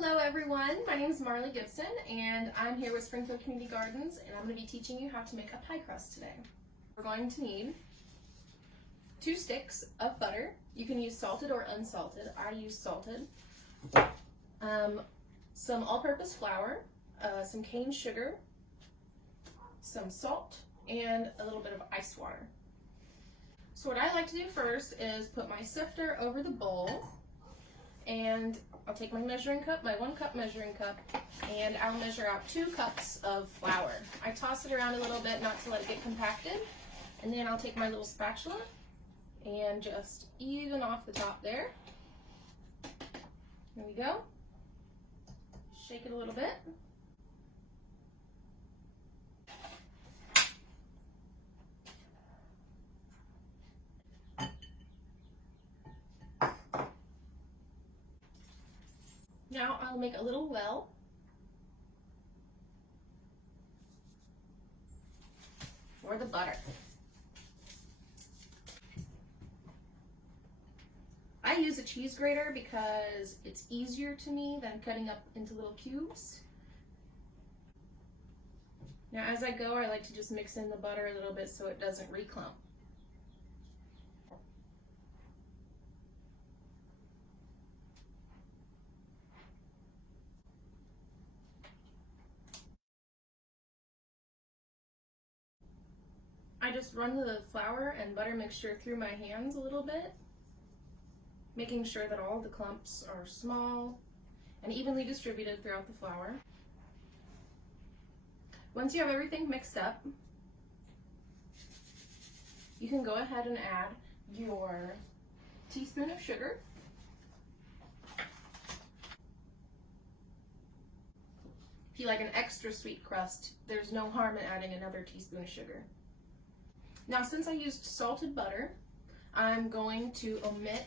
Hello everyone, my name is Marley Gibson and I'm here with Springfield Community Gardens and I'm going to be teaching you how to make a pie crust today. We're going to need 2 sticks of butter. You can use salted or unsalted. I use salted. Some all-purpose flour, some cane sugar, some salt, and a little bit of ice water. So what I like to do first is put my sifter over the bowl, and I'll take my measuring cup, my 1 cup measuring cup, and I'll measure out 2 cups of flour. I toss it around a little bit not to let it get compacted, and then I'll take my little spatula and just even off the top there. There we go. Shake it a little bit. Now I'll make a little well. For the butter. I use a cheese grater because it's easier to me than cutting up into little cubes. Now as I go, I like to just mix in the butter a little bit so it doesn't reclump. I just run the flour and butter mixture through my hands a little bit, making sure that all the clumps are small and evenly distributed throughout the flour. Once you have everything mixed up, you can go ahead and add your teaspoon of sugar. If you like an extra sweet crust, there's no harm in adding another teaspoon of sugar. Now, since I used salted butter, I'm going to omit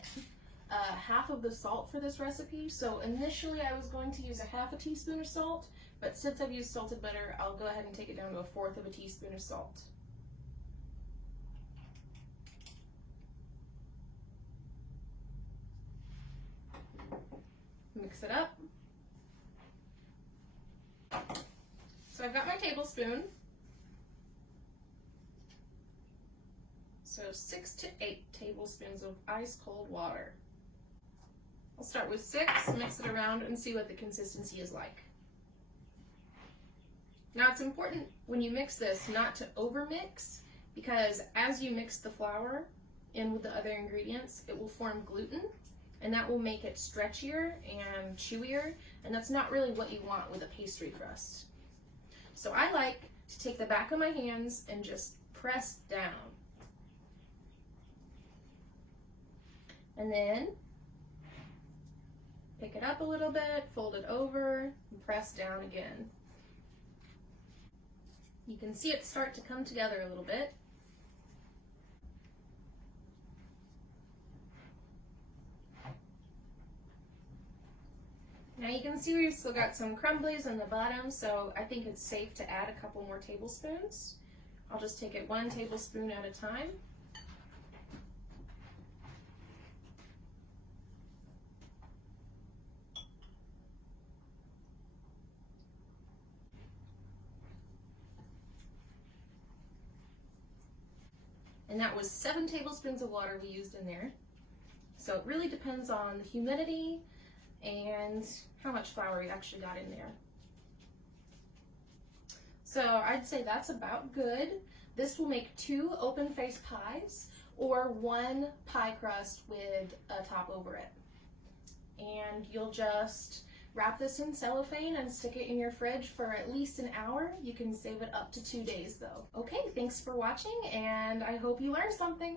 half of the salt for this recipe. So initially I was going to use a half a teaspoon of salt, but since I've used salted butter, I'll go ahead and take it down to a 1/4 of a teaspoon of salt. Mix it up. So I've got my tablespoon. So 6 to 8 tablespoons of ice cold water. I'll start with 6, mix it around, and see what the consistency is like. Now it's important when you mix this not to overmix, because as you mix the flour in with the other ingredients, it will form gluten, and that will make it stretchier and chewier, and that's not really what you want with a pastry crust. So I like to take the back of my hands and just press down. And then pick it up a little bit, fold it over, and press down again. You can see it start to come together a little bit. Now you can see we've still got some crumblies on the bottom, so I think it's safe to add a couple more tablespoons. I'll just take it 1 tablespoon at a time. And that was 7 tablespoons of water we used in there. So it really depends on the humidity and how much flour we actually got in there. So I'd say that's about good. This will make 2 open-faced pies or 1 pie crust with a top over it. And you'll just wrap this in cellophane and stick it in your fridge for at least an hour. You can save it up to 2 days though. Okay, thanks for watching and I hope you learned something.